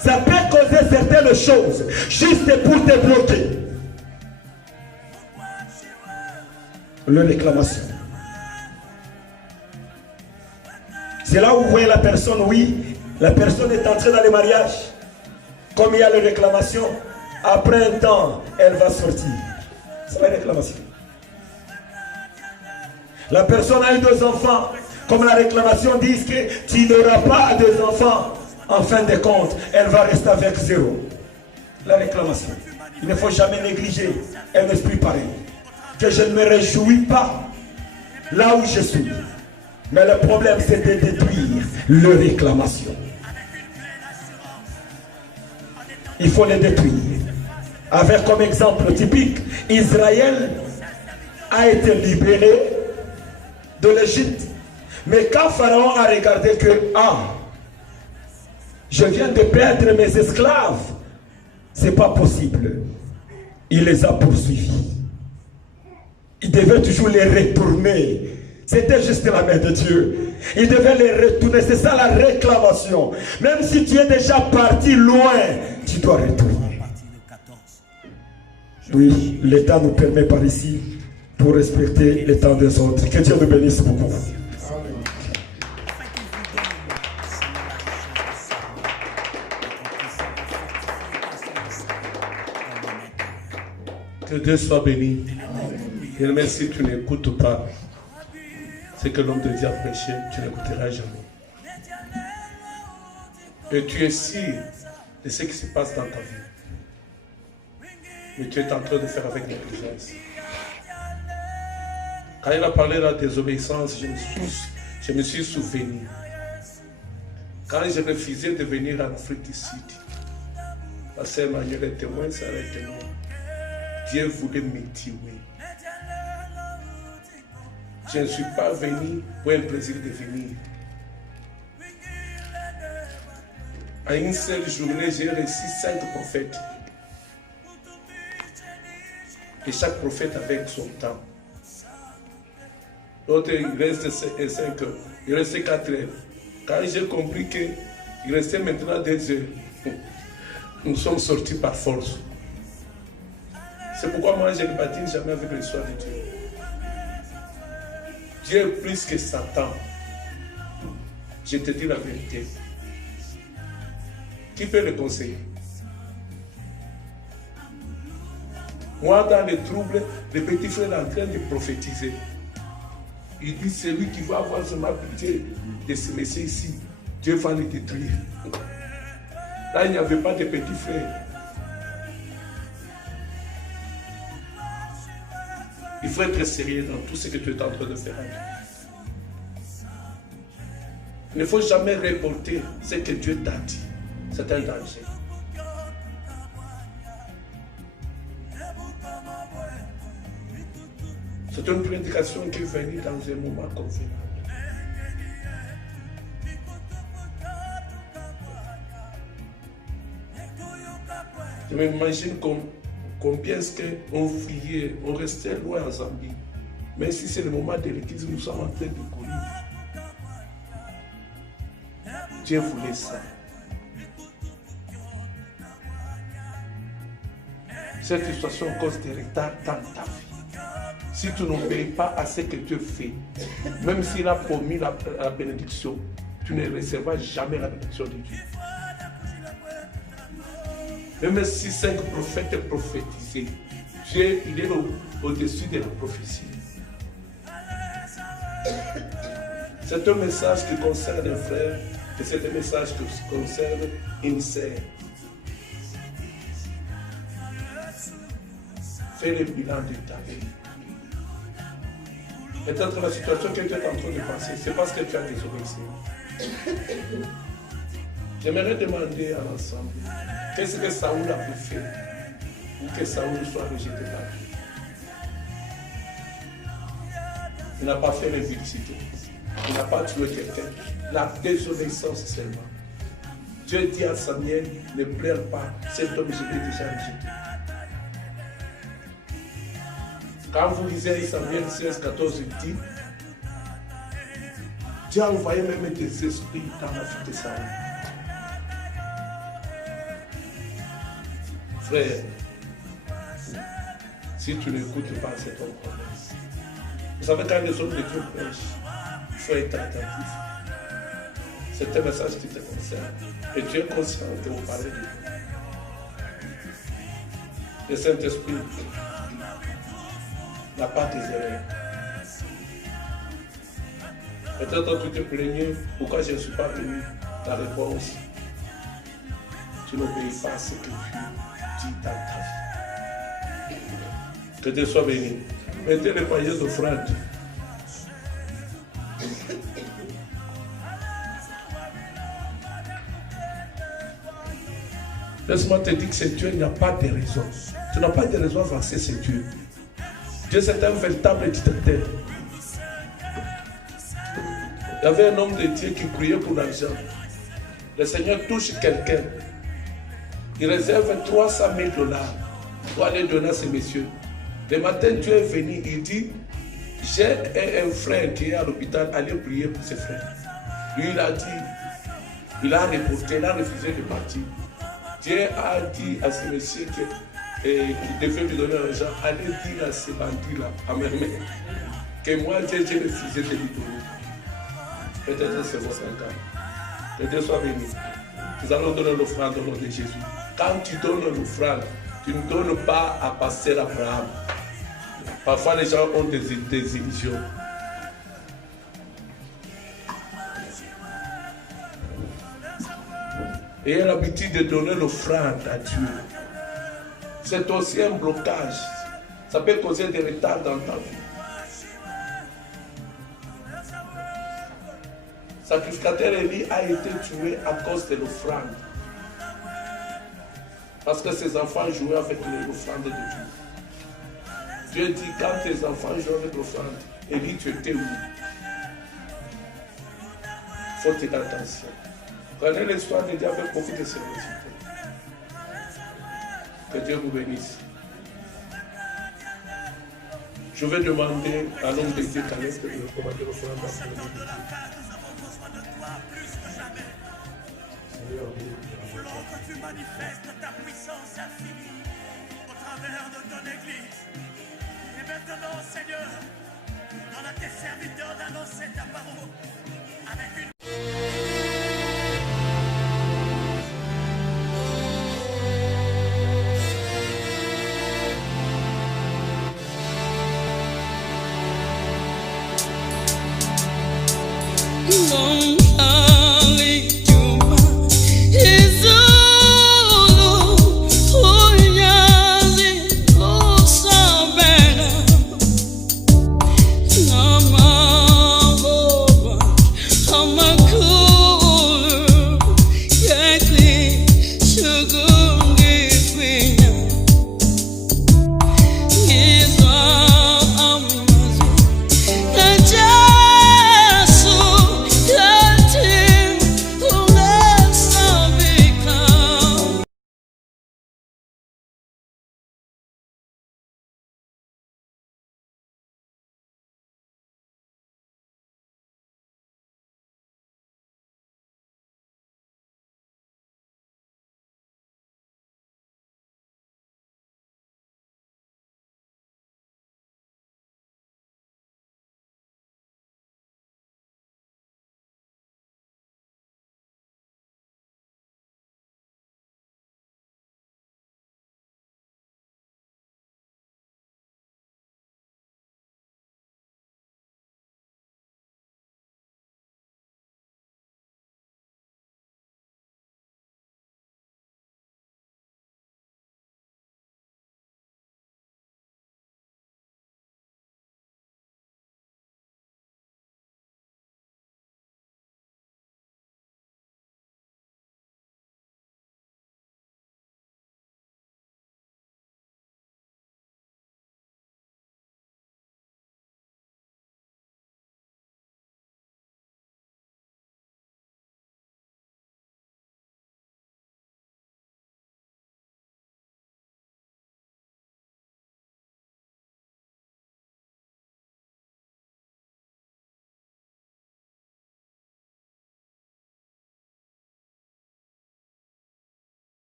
Ça peut causer certaines choses juste pour te bloquer. Le réclamation. C'est là où vous voyez la personne, oui, la personne est entrée dans le mariage. Comme il y a la réclamation, après un temps, elle va sortir. C'est la réclamation. La personne a eu 2 enfants. Comme la réclamation dit que tu n'auras pas 2 enfants. En fin de compte, elle va rester avec 0. La réclamation. Il ne faut jamais négliger un esprit pareil. Que je ne me réjouis pas là où je suis. Mais le problème, c'est de détruire le réclamation. Il faut les détruire. Avec comme exemple typique, Israël a été libéré de l'Égypte. Mais quand Pharaon a regardé que, je viens de perdre mes esclaves, c'est pas possible. Il les a poursuivis. Il devait toujours les retourner. C'était juste la main de Dieu. Il devait les retourner. C'est ça la réclamation. Même si tu es déjà parti loin, tu dois retourner. Oui, l'État nous permet par ici pour respecter les temps des autres. Que Dieu nous bénisse beaucoup. Que Dieu soit béni. Et même si tu n'écoutes pas ce que l'homme de Dieu a prêché, tu n'écouteras jamais. Et tu es sûr de ce qui se passe dans ta vie. Mais tu es en train de faire avec négligence. Quand il a parlé de la désobéissance, je me suis souvenu. Quand j'ai refusé de venir en Afrique du Sud, parce que Emmanuel est témoin, ça a été témoin. Dieu voulait me tuer. Je ne suis pas venu pour un plaisir de venir. En une seule journée, j'ai reçu 5 prophètes. Et chaque prophète avec son temps. L'autre, il reste 5 heures. Il reste 4 heures. Quand j'ai compris qu'il restait maintenant 2 heures, nous sommes sortis par force. C'est pourquoi moi je ne bâtis jamais avec l'histoire de Dieu. Dieu est plus que Satan. Je te dis la vérité. Qui peut le conseiller? Moi, dans les troubles, le petit frère est en train de prophétiser. Il dit, celui qui va avoir seulement pitié de ce monsieur ici, Dieu va le détruire. Là, il n'y avait pas de petit frère. Il faut être sérieux dans tout ce que tu es en train de faire. Il ne faut jamais reporter ce que Dieu t'a dit. C'est un danger. C'est une prédication qui est venue dans un moment convenable. Je m'imagine combien est-ce qu'on fuyait, on restait loin en Zambie. Mais si c'est le moment de l'église, nous sommes en train de courir. Dieu voulait ça. Cette situation cause des retards dans ta vie. Si tu n'obéis pas à ce que Dieu fait, même s'il a promis la bénédiction, tu ne recevras jamais la bénédiction de Dieu. Même si 5 prophètes prophétisaient, Dieu il est au-dessus de la prophétie. C'est un message qui concerne un frère et c'est un message qui concerne une sœur. Fais le bilan de ta vie. Peut-être la situation que tu es en train de passer, c'est parce que tu as désobéi. J'aimerais demander à l'ensemble, qu'est-ce que Saoul a pu faire pour que Saoul soit rejeté par Dieu? Il n'a pas fait les publicités. Il n'a pas tué quelqu'un. La désobéissance seulement. Dieu dit à Samuel, ne pleure pas, cet homme, je l'ai déjà rejeté. Quand vous lisez Samuel 16, 14, il dit, Dieu a envoyé même des esprits dans la vie de Saül. Frère, si tu n'écoutes pas, c'est ton problème. Vous savez, quand les autres de Dieu prêchent, il faut être attentif. C'est un message qui te concerne. Et tu es conscient de vous parler de Dieu. Le Saint-Esprit n'a pas des erreurs. Peut-être que tu te plaignais, pourquoi je ne suis pas venu. La réponse, tu n'obéis pas à ce que Dieu dit dans ta vie. Que Dieu soit béni. Mettez les paillettes d'offrande. Laisse-moi te dire que c'est Dieu, il n'y a pas de raison. Tu n'as pas de raison à avancer, c'est Dieu. Dieu, c'est un véritable dictateur. Il y avait un homme de Dieu qui priait pour l'argent. Le Seigneur touche quelqu'un. Il réserve 300 000 $ pour aller donner à ces messieurs. Le matin, Dieu est venu, il dit, j'ai un frère qui est à l'hôpital, allez prier pour ce frère. Lui, il a dit, il a reporté, il a refusé de partir. Dieu a dit à ce monsieur qu'il devait lui donner l'argent, allez dire à ce bandit-là, à Mermé, que moi, j'ai refusé de lui donner. Peut-être c'est votre cas. Que Dieu soit béni. Nous allons donner l'offrande au nom de Jésus. Quand tu donnes l'offrande, tu ne donnes pas à pasteur Abraham. Parfois, les gens ont des illusions. Ayez l'habitude de donner l'offrande à Dieu. C'est aussi un blocage. Ça peut causer des retards dans ta vie. Sacrificateur Élie a été tué à cause de l'offrande. Parce que ses enfants jouaient avec l'offrande de Dieu. Dieu dit, quand tes enfants jouent avec l'offrande, Élie, tu étais où? Il faut faire attention. Prenez l'histoire de Dieu avec beaucoup de sérieuxité. Que Dieu vous bénisse. Je vais demander à l'homme de Dieu Calais de me commander l'offrande dans le nom de Dieu. Que tu manifestes ta puissance infinie au travers de ton Église. Et maintenant, Seigneur, donne à tes serviteurs d'annoncer ta parole avec une... Jesus,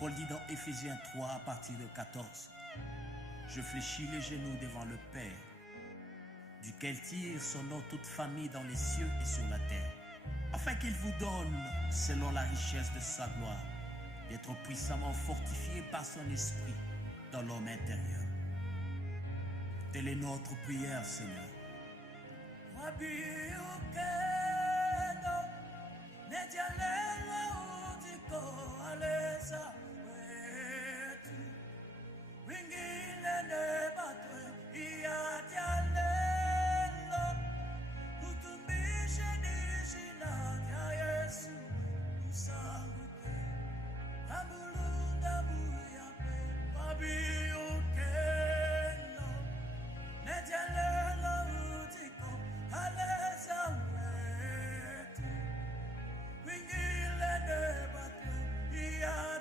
Paul dit dans Éphésiens 3 à partir de 14, je fléchis les genoux devant le Père, duquel tire son nom toute famille dans les cieux et sur la terre, afin qu'il vous donne, selon la richesse de sa gloire, d'être puissamment fortifié par son esprit dans l'homme intérieur. Telle est notre prière, Seigneur.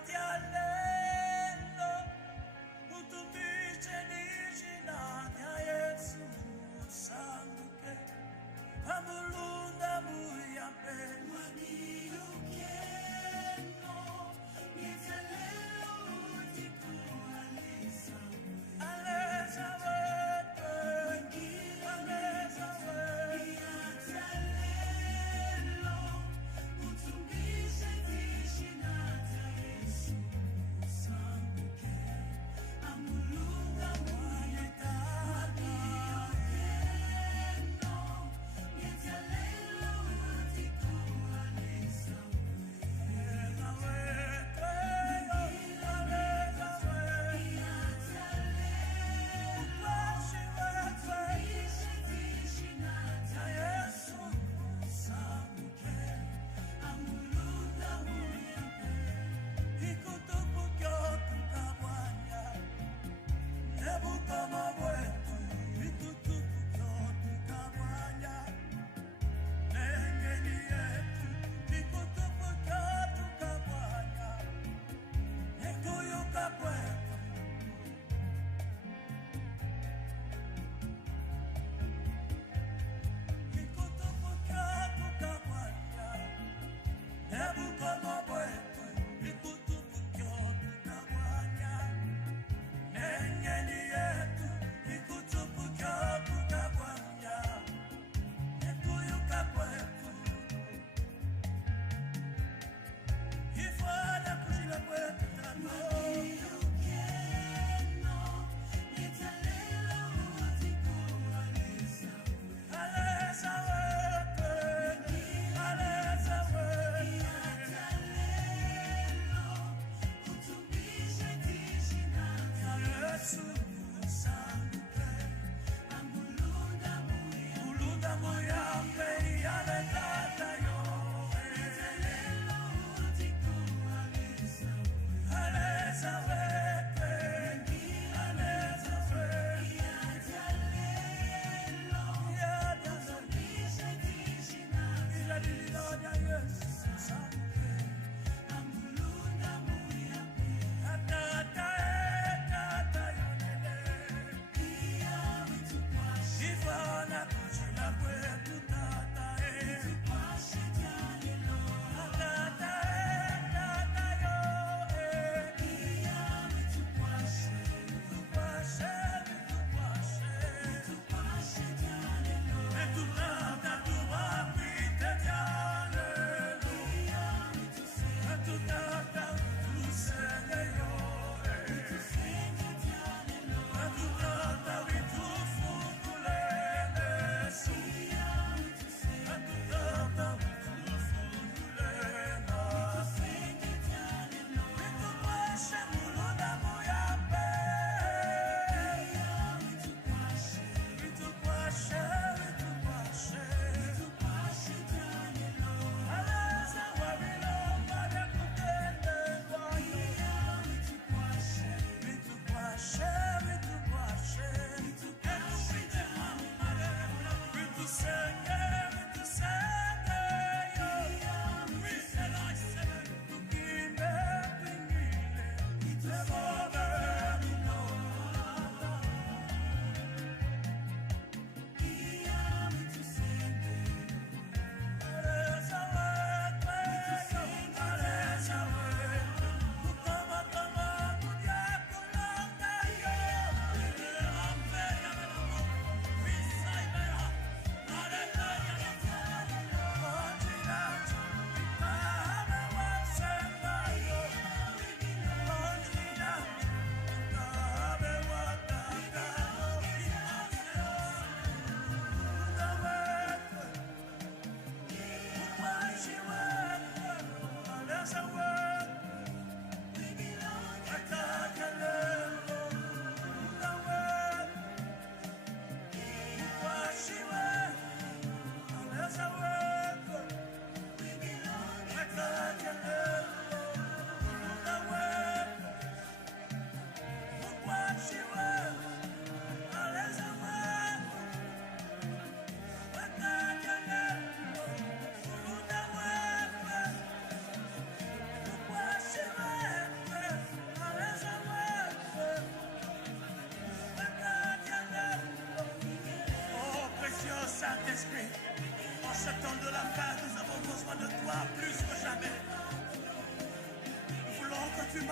Yeah.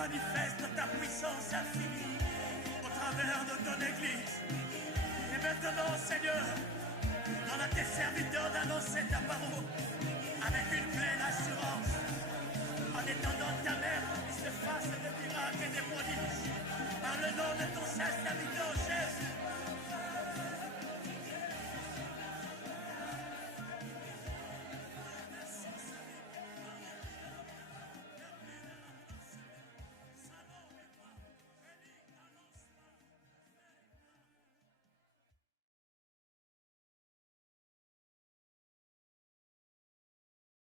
manifeste ta puissance infinie au travers de ton Église. Et maintenant, Seigneur, dans tes serviteurs d'annoncer ta parole avec une pleine assurance, en étendant ta main qui se fasse des miracles et des prodiges, par le